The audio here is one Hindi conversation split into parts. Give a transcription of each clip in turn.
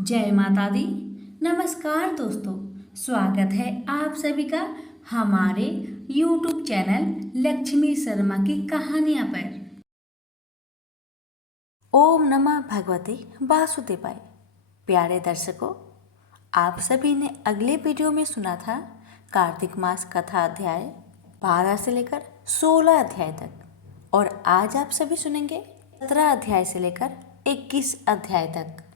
जय माता दी। नमस्कार दोस्तों, स्वागत है आप सभी का हमारे YouTube चैनल लक्ष्मी शर्मा की कहानियां पर। ओम नमः भगवते वासुदेवाय। प्यारे दर्शकों, आप सभी ने अगले वीडियो में सुना था कार्तिक मास कथा अध्याय 12 से लेकर 16 अध्याय तक, और आज आप सभी सुनेंगे 17 अध्याय से लेकर 21 अध्याय तक।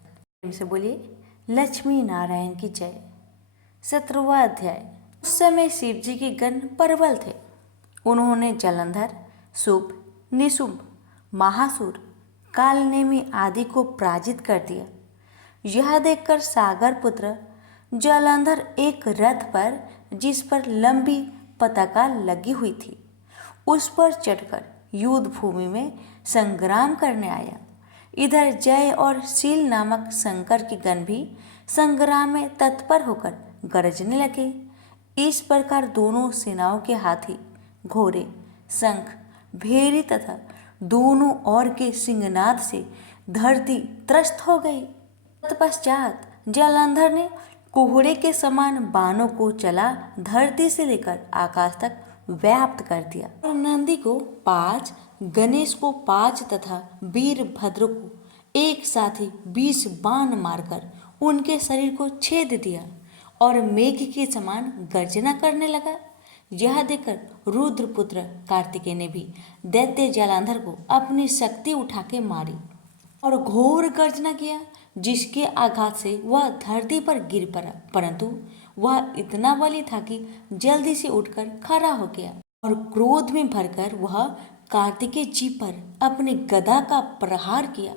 प्रेम से बोलिए लक्ष्मी नारायण की जय। 17वां अध्याय। उस समय शिव जी के गण प्रबल थे। उन्होंने जलंधर, शुभ, निशुंभ, महासुर, कालनेमी आदि को पराजित कर दिया। यह देखकर सागर पुत्र जलंधर एक रथ पर, जिस पर लंबी पताका लगी हुई थी, उस पर चढ़कर युद्ध भूमि में संग्राम करने आया। इधर जय और शील नामक शंकर के गण भी संग्राम में तत्पर होकर गरजने लगे। इस प्रकार दोनों सेनाओं के हाथी, घोड़े, शंख, भेरी तथा दोनों ओर के सिंहनाद से धरती त्रस्त हो गई। तत्पश्चात जलंधर ने कोहरे के समान बाणों को चला धरती से लेकर आकाश तक व्याप्त कर दिया, और नंदी को 5, गणेश को 5 तथा वीरभद्र को एक साथ ही 20 बाण मारकर उनके शरीर को छेद दिया और मेघ के समान गर्जना करने लगा। यह देखकर रुद्रपुत्र कार्तिकेय ने भी दैत्य जलांधर को अपनी शक्ति उठा के मारी और घोर गर्जना किया, जिसके आघात से वह धरती पर गिर पड़ा, परंतु वह इतना बली था कि जल्दी से उठकर खड़ा हो गया और क्रोध में भरकर वह कार्तिकेय जी पर अपने गदा का प्रहार किया।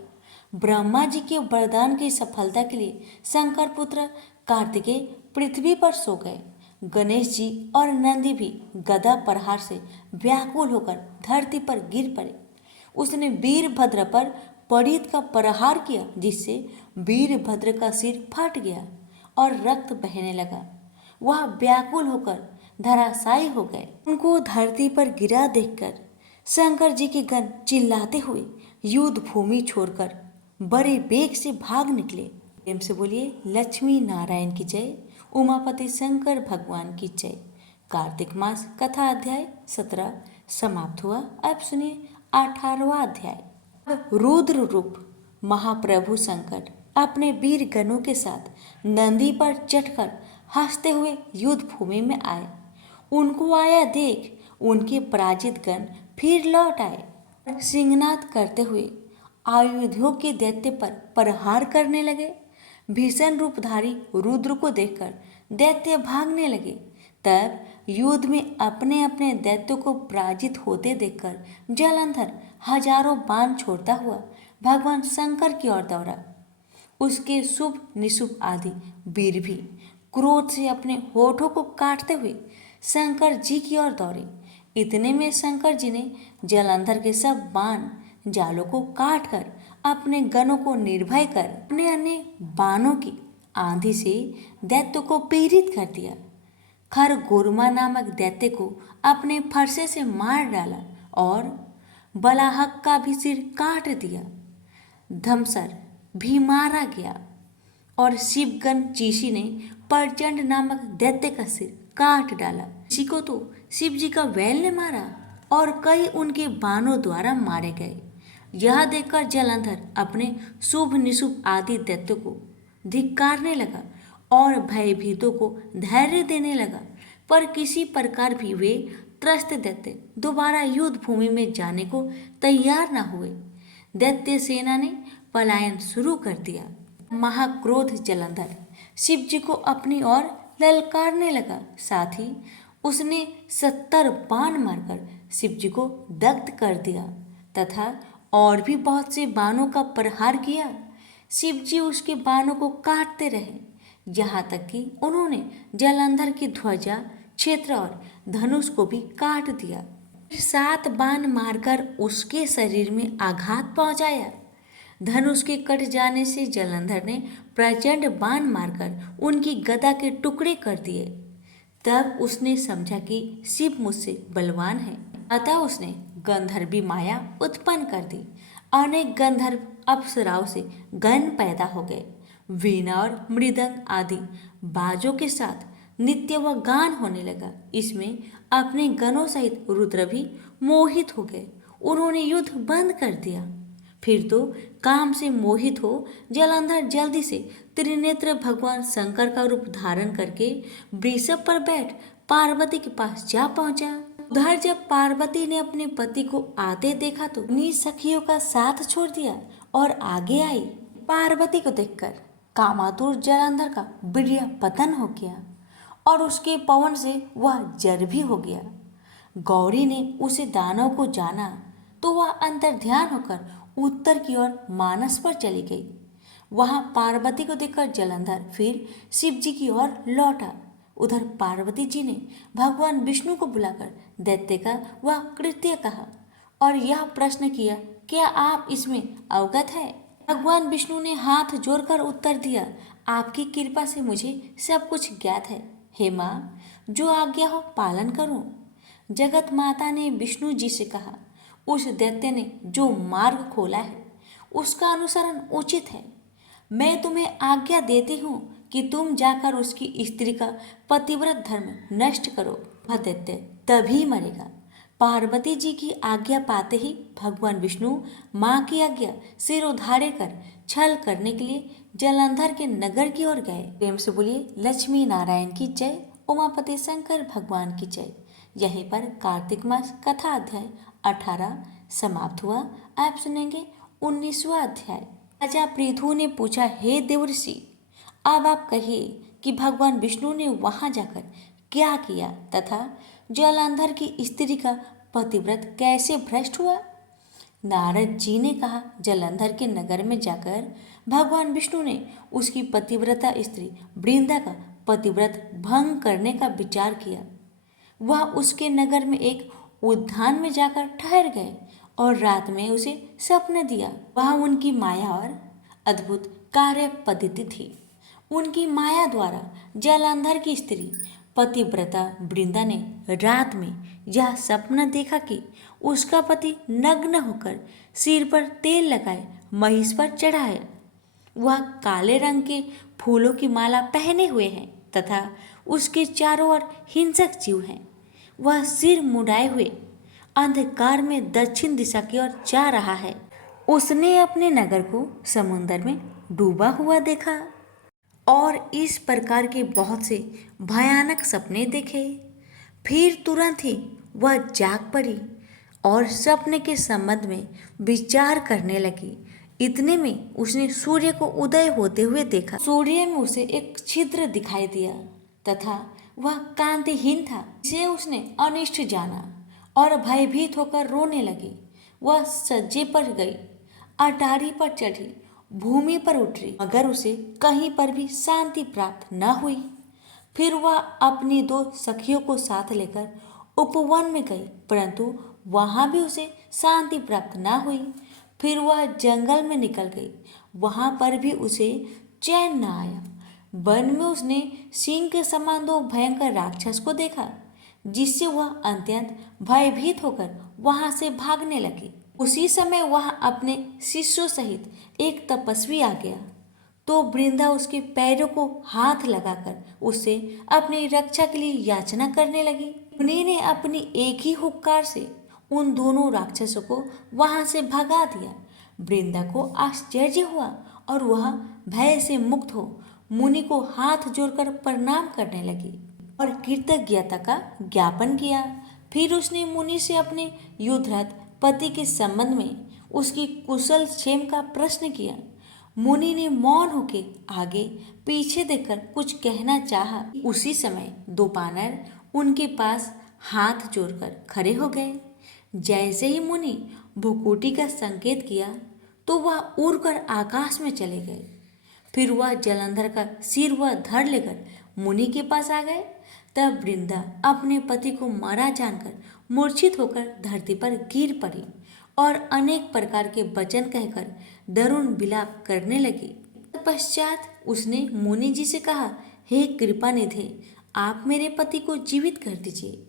ब्रह्मा जी के वरदान की सफलता के लिए शंकर पुत्र कार्तिकेय पृथ्वी पर सो गए। गणेश जी और नंदी भी गदा प्रहार से व्याकुल होकर धरती पर गिर पड़े। उसने वीरभद्र पर परीत का प्रहार किया, जिससे वीरभद्र का सिर फट गया और रक्त बहने लगा। वह व्याकुल होकर धराशायी हो गए। उनको धरती पर गिरा देखकर शंकर जी के गण चिल्लाते हुए युद्ध भूमि छोड़कर बड़े वेग से भाग निकले। प्रेम से बोलिए लक्ष्मी नारायण की जय, उमापति शंकर भगवान की जय। कार्तिक मास कथा अध्याय 17 समाप्त हुआ। अब सुनिए 18वां अध्याय। रुद्र रूप महाप्रभु शंकर अपने वीर गणों के साथ नंदी पर चढ़कर हंसते हुए युद्ध भूमि में आए। उनको आया देख उनके पराजित गण फिर लौट आए। सिंहनाद करते हुए आयुधों के दैत्य पर प्रहार करने लगे। भीषण रूपधारी रुद्र को देखकर दैत्य भागने लगे। तब युद्ध में अपने अपने दैत्यों को पराजित होते देखकर जलंधर हजारों बाण छोड़ता हुआ भगवान शंकर की ओर दौड़ा। उसके शुभ, निशुभ आदि वीर भी क्रोध से अपने होठों को काटते हुए शंकर जी की ओर दौड़े। इतने में शंकर जी ने जलंधर के सब बाण जालों को काटकर अपने गणों को निर्भय कर अपने अन्य बाणों की आंधी से दैत्य को पीड़ित कर दिया। खरगोरमा नामक दैत्य को अपने फरसे से मार डाला और बलाहक का भी सिर काट दिया। धमसर भी मारा गया और शिवगन चीसी ने प्रचंड नामक दैत्य का सिर काट डाला। इसी को तो शिव जी का बैल ने मारा और कई उनके बाणों द्वारा मारे गए। यह देखकर जलंधर अपने शुभ, निशुभ आदि दैत्यों को धिक्कारने लगा और भयभीतों को धैर्य देने लगा, पर किसी प्रकार भी वे त्रस्त दैत्य दोबारा युद्ध भूमि में जाने को तैयार न हुए। दैत्य सेना ने पलायन शुरू कर दिया। महाक्रोध जलंधर शिव जी को अपनी ओर ललकारने लगा। साथ ही उसने 70 बाण मारकर शिव जी को दग्ध कर दिया तथा और भी बहुत से बाणों का प्रहार किया। शिव जी उसके बाणों को काटते रहे, यहाँ तक कि उन्होंने जलंधर की ध्वजा, क्षेत्र और धनुष को भी काट दिया। 7 बाण मारकर उसके शरीर में आघात पहुंचाया। धनुष के कट जाने से जलंधर ने प्रचंड बाण मारकर उनकी गदा के टुकड़े कर दिए। तब उसने समझा कि शिव मुझसे बलवान है, अतः उसने गंधर्वी माया उत्पन्न कर दी। अनेक गंधर्व अप्सराओं से गण पैदा हो गए। वीणा और मृदंग आदि बाजों के साथ नृत्य व गान होने लगा। इसमें अपने गणों सहित रुद्र भी मोहित हो गए। उन्होंने युद्ध बंद कर दिया। फिर तो काम से मोहित हो जलंधर जल्दी से त्रिनेत्र भगवान शंकर का रूप धारण करके वृषभ पर बैठ पार्वती के पास जा पहुंचा। उधर जब पार्वती ने अपने पति को आते देखा तो अपनी सखियों का साथ छोड़ दिया और आगे आई। पार्वती को देखकर कामातुर जलंधर का वीर्य पतन हो गया और उसके पवन से वह जर भी हो गया। गौरी ने उसे दानव को जाना तो वह अंतर्ध्यान होकर उत्तर की ओर मानस पर चली गई। वहां पार्वती को देखकर जलंधर फिर शिव जी की ओर लौटा। उधर पार्वती जी ने भगवान विष्णु को बुलाकर दैत्य का वह कृत्य कहा और यह प्रश्न किया, क्या आप इसमें अवगत है? भगवान विष्णु ने हाथ जोड़कर उत्तर दिया, आपकी कृपा से मुझे सब कुछ ज्ञात है। हे माँ, जो आज्ञा हो पालन करो। जगत माता ने विष्णु जी से कहा, उस दैत्य ने जो मार्ग खोला है उसका अनुसरण उचित है। मैं तुम्हें आज्ञा देती हूँ कि तुम जाकर उसकी स्त्री का पतिव्रत धर्म नष्ट करो। वह दैत्य तभी मरेगा। पार्वती जी की आज्ञा पाते ही भगवान विष्णु माँ की आज्ञा सिर उधारे कर छल करने के लिए जलंधर के नगर की ओर गए। प्रेम से बोलिए लक्ष्मी नारायण की जय, उमापति शंकर भगवान की जय। यहीं पर कार्तिक मास कथा अध्याय 18 समाप्त हुआ। आप सुनेंगे 19वां अध्याय। राजा पृथु ने पूछा, हे देवर्षि, अब आप कहिए कि भगवान विष्णु ने वहां जाकर क्या किया तथा जलंधर की स्त्री का पतिव्रत कैसे भ्रष्ट हुआ? नारद जी ने कहा, जलंधर के नगर में जाकर भगवान विष्णु ने उसकी पतिव्रता स्त्री वृंदा का पतिव्रत भंग करने का विचार किया। वह उसके नगर में एक उद्यान में जाकर ठहर गए और रात में उसे स्वप्न दिया। वहाँ उनकी माया और अद्भुत कार्य पद्धति थी। उनकी माया द्वारा जलंधर की स्त्री पतिव्रता वृंदा ने रात में यह सपना देखा कि उसका पति नग्न होकर सिर पर तेल लगाए महिष पर चढ़ा है। वह काले रंग के फूलों की माला पहने हुए हैं तथा उसके चारों ओर हिंसक जीव हैं। वह सिर मुड़ाए हुए अंधकार में दक्षिण दिशा की ओर जा रहा है। उसने अपने नगर को समुद्र में डूबा हुआ देखा और इस प्रकार के बहुत से भयानक सपने देखे। फिर तुरंत ही वह जाग पड़ी और सपने के संबंध में विचार करने लगी। इतने में उसने सूर्य को उदय होते हुए देखा। सूर्य में उसे एक छिद्र दिखाई दिया तथा वह कांतिहीन था, जिसे उसने अनिष्ट जाना और भयभीत होकर रोने लगी। वह सज्जे पर गई, अटारी पर चढ़ी, भूमि पर उतरी, मगर उसे कहीं पर भी शांति प्राप्त न हुई। फिर वह अपनी 2 सखियों को साथ लेकर उपवन में गई, परंतु वहां भी उसे शांति प्राप्त न हुई। फिर वह जंगल में निकल गई, वहां पर भी उसे चैन न आया। वन में उसने सिंह के समान 2 भयंकर राक्षस को देखा, जिससे वह अत्यंत भयभीत होकर वहां से भागने लगी। उसी समय वह अपने शिष्यों सहित एक तपस्वी आ गया तो वृंदा उसके पैरों को हाथ लगाकर उससे अपनी रक्षा के लिए याचना करने लगी। मुनि ने अपनी एक ही हुक्कार से उन दोनों राक्षसों को वहां से भगा दिया। वृंदा को आश्चर्य हुआ और वह भय से मुक्त हो मुनि को हाथ जोड़कर प्रणाम करने लगी और कृतज्ञता का ज्ञापन किया। फिर उसने मुनि से अपने युद्धरत पति के संबंध में उसकी कुशल क्षेम का प्रश्न किया। मुनि ने मौन होकर आगे पीछे देखकर कुछ कहना चाहा। उसी समय 2 बानर उनके पास हाथ जोड़कर खड़े हो गए। जैसे ही मुनि भ्रुकुटी का संकेत किया तो वह उड़कर आकाश में चले गए। फिर वह जलंधर का सिर व धड़ लेकर मुनि के पास आ गए। तब वृंदा अपने पति को मारा जानकर मूर्छित होकर धरती पर गिर पड़ी और अनेक प्रकार के वचन कहकर दारुण विलाप करने लगी। पश्चात उसने मुनि जी से कहा, हे कृपानिधि, आप मेरे पति को जीवित कर दीजिए।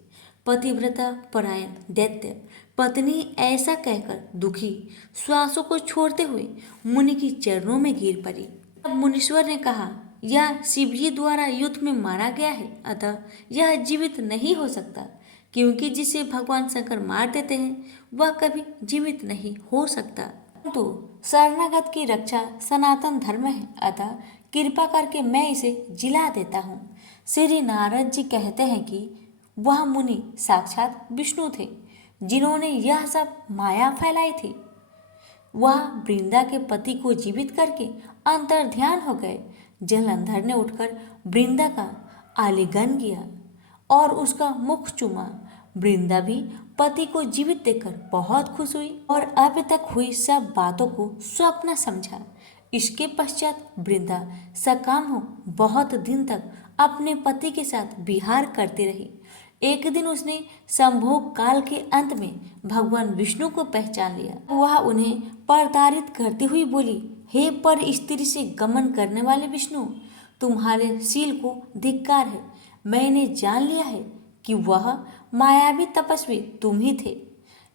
पतिव्रता परायण दैत्य पत्नी ऐसा कहकर दुखी श्वासों को छोड़ते हुए मुनि की चरणों में गिर पड़ी। मुनीश्वर ने कहा, यह शिव जी द्वारा युद्ध में मारा गया है, अतः यह जीवित नहीं हो सकता, क्योंकि जिसे भगवान शंकर मार देते हैं वह कभी जीवित नहीं हो सकता। तो शरणागत की रक्षा सनातन धर्म है, अतः कृपा करके मैं इसे जिला देता हूँ। श्री नारद जी कहते हैं कि वह मुनि साक्षात विष्णु थे, जिन्होंने यह सब माया फैलाई थी। वह वृंदा के पति को जीवित करके अंतर्ध्यान हो गए। जलंधर ने उठकर वृंदा का आलिंगन किया और उसका मुख चूमा। वृंदा भी पति को जीवित देखकर बहुत खुश हुई और अब तक हुई सब बातों को स्वप्न समझा। इसके पश्चात वृंदा सकाम हो बहुत दिन तक अपने पति के साथ विहार करती रही। एक दिन उसने संभोग काल के अंत में भगवान विष्णु को पहचान लिया। वह उन्हें प्रताड़ित करती हुई बोली, हे पर स्त्री से गमन करने वाले विष्णु, तुम्हारे शील को धिक्कार है। मैंने जान लिया है कि वह मायावी तपस्वी तुम ही थे।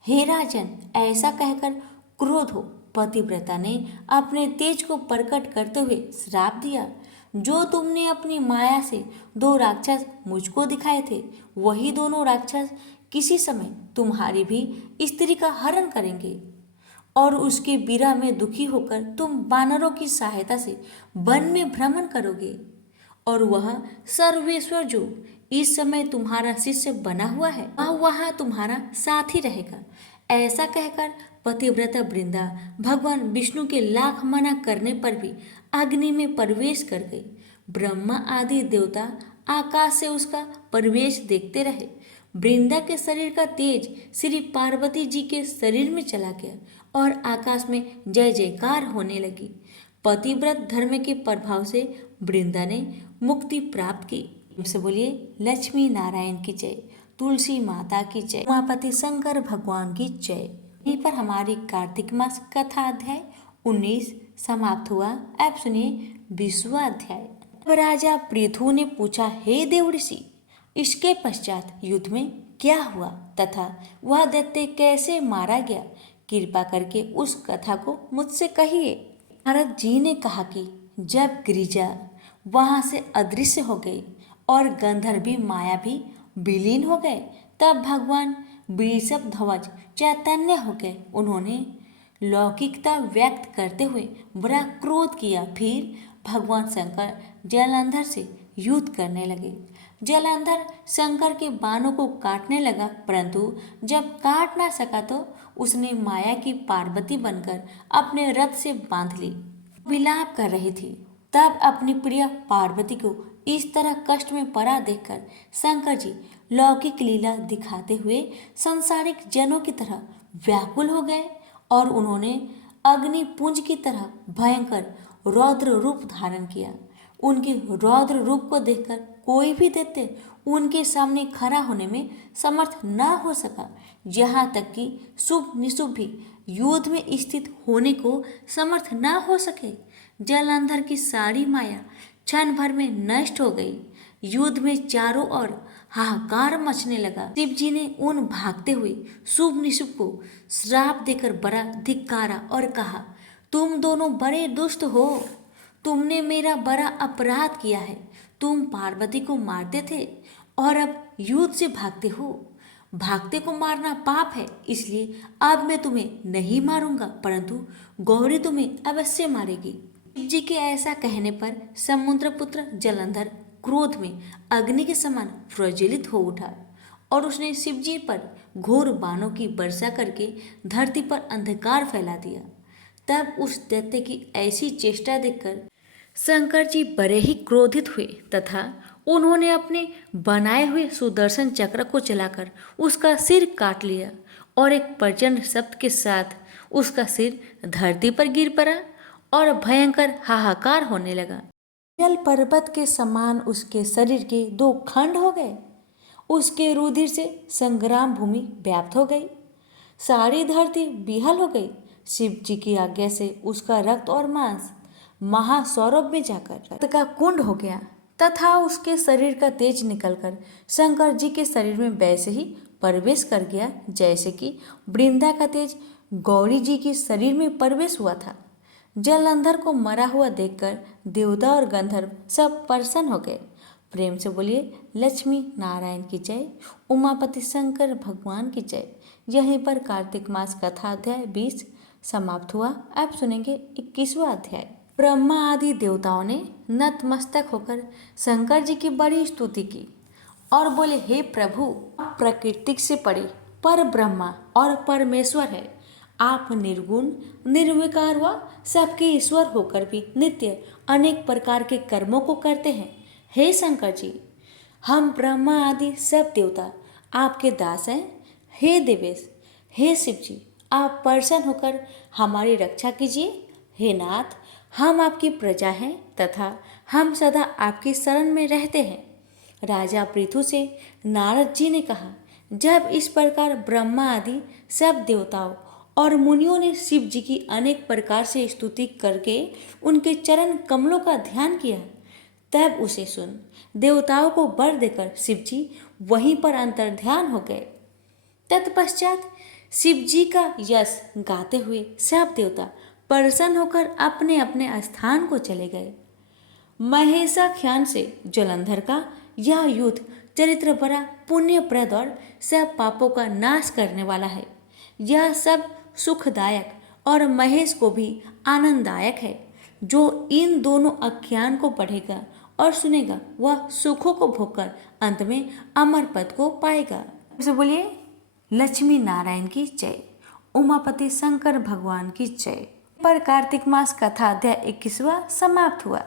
हे राजन, ऐसा कहकर क्रोध हो पतिव्रता ने अपने तेज को प्रकट करते हुए श्राप दिया। जो तुमने अपनी माया से 2 राक्षस मुझको दिखाए थे, वही दोनों राक्षस किसी समय तुम्हारी भी स्त्री का हरण करेंगे और उसके विरह में दुखी होकर तुम वानरों की सहायता से वन में भ्रमण करोगे और वह सर्वेश्वर जो इस समय तुम्हारा शिष्य बना हुआ है, वह वहाँ तुम्हारा साथी रहेगा। ऐसा कहकर पतिव्रता वृंदा भगवान विष्णु के लाख मना करने पर भी अग्नि में प्रवेश कर गई। ब्रह्मा आदि देवता आकाश से उसका प्रवेश देखते रहे। वृंदा के शरीर का तेज श्री पार्वती जी के शरीर में चला गया और आकाश में जय जयकार होने लगी। पतिव्रत धर्म के प्रभाव से वृंदा ने मुक्ति प्राप्त की। से बोलिए लक्ष्मी नारायण की जय, तुलसी माता की जय, उमापति शंकर भगवान की जय। यहीं पर हमारी कार्तिक मास कथा अध्याय 19 समाप्त हुआ। अब सुनिए 20वां अध्याय। राजा पृथु ने पूछा, हे देव ऋषि, इसके पश्चात युद्ध में क्या हुआ तथा वह दैत्य कैसे मारा गया? कृपा करके उस कथा को मुझसे कहिए। नारद जी ने कहा कि जब गिरिजा वहां से अदृश्य हो गई और गंधर्वी माया भी विलीन हो गए, तब भगवान वृषभ ध्वज चैतन्य हो गए। उन्होंने लौकिकता व्यक्त करते हुए बड़ा क्रोध किया। फिर भगवान शंकर जलंधर से युद्ध करने लगे। जलंधर शंकर के बाणों को काटने लगा, परंतु जब काट ना सका तो उसने माया की पार्वती बनकर अपने रथ से बांध ली। विलाप कर रही थी। तब अपनी प्रिय पार्वती को इस तरह कष्ट में पड़ा देखकर शंकर जी लौकिक लीला दिखाते हुए संसारिक जनों की तरह व्याकुल हो गए और उन्होंने अग्नि पुंज की तरह भयंकर रौद्र रूप धारण किया। उनके रौद्र रूप को देखकर कोई भी दैत्य उनके सामने खड़ा होने में समर्थ न हो सका। यहाँ तक कि शुभ निशुभ भी युद्ध में स्थित होने को समर्थ न हो सके। जलंधर की सारी माया क्षण भर में नष्ट हो गई। युद्ध में चारों ओर हाहाकार मचने लगा। शिव जी ने उन भागते हुए शुभ निशुभ को श्राप देकर बड़ा धिक्कारा और कहा, तुम दोनों बड़े दुष्ट हो। तुमने मेरा बड़ा अपराध किया है। तुम पार्वती को मारते थे और अब युद्ध से भागते हो। भागते को मारना पाप है, इसलिए अब मैं तुम्हें नहीं मारूंगा, परंतु गौरी तुम्हें अवश्य मारेगी। शिव जी के ऐसा कहने पर समुद्रपुत्र जलंधर क्रोध में अग्नि के समान प्रज्वलित हो उठा और उसने शिव जी पर घोर बाणों की वर्षा करके धरती पर अंधकार फैला दिया। तब उस दैत्य की ऐसी चेष्टा देखकर शंकर जी बड़े ही क्रोधित हुए तथा उन्होंने अपने बनाए हुए सुदर्शन चक्र को चलाकर उसका सिर काट लिया और एक प्रचंड शब्द के साथ उसका सिर धरती पर गिर पड़ा और भयंकर हाहाकार होने लगा। जल पर्वत के समान उसके शरीर के 2 खंड हो गए। उसके रुधिर से संग्राम भूमि व्याप्त हो गई। सारी धरती विहल हो गई। शिव जी की आज्ञा से उसका रक्त और मांस महासौरभ में जाकर रक्त का कुंड हो गया तथा उसके शरीर का तेज निकलकर शंकर जी के शरीर में वैसे ही प्रवेश कर गया जैसे कि वृंदा का तेज गौरी जी के शरीर में प्रवेश हुआ था। जलंधर को मरा हुआ देखकर देवता और गंधर्व सब प्रसन्न हो गए। प्रेम से बोलिए लक्ष्मी नारायण की जय, उमापति शंकर भगवान की जय। यहीं पर कार्तिक मास कथा अध्याय 20 समाप्त हुआ। अब सुनेंगे 21वां अध्याय। ब्रह्मा आदि देवताओं ने नतमस्तक होकर शंकर जी की बड़ी स्तुति की और बोले, हे प्रभु, आप प्रकृति से परे पर ब्रह्मा और परमेश्वर है। आप निर्गुण निर्विकार व सबके ईश्वर होकर भी नित्य अनेक प्रकार के कर्मों को करते हैं। हे शंकर जी, हम ब्रह्मा आदि सब देवता आपके दास हैं। हे देवेश, हे शिव जी, आप प्रसन्न होकर हमारी रक्षा कीजिए। हे नाथ, हम आपकी प्रजा हैं तथा हम सदा आपकी शरण में रहते हैं। राजा पृथु से नारद जी ने कहा, जब इस प्रकार ब्रह्मा आदि सब देवताओं और मुनियों ने शिव जी की अनेक प्रकार से स्तुति करके उनके चरण कमलों का ध्यान किया, तब उसे सुन देवताओं को वर देकर शिव जी वहीं पर अंतर्ध्यान हो गए। तत्पश्चात शिव जी का यश गाते हुए सब देवता प्रसन्न होकर अपने अपने स्थान को चले गए। महेशाख्यान से जलंधर का यह युद्ध चरित्र बड़ा पुण्यप्रद और सब पापों का नाश करने वाला है। यह सब सुखदायक और महेश को भी आनंददायक है। जो इन दोनों आख्यान को पढ़ेगा और सुनेगा वह सुखों को भोगकर अंत में अमर पद को पाएगा। इसे बोलिए लक्ष्मी नारायण की जय, उमापति शंकर भगवान की जय। पर कार्तिक मास कथा अध्याय 21वां समाप्त हुआ।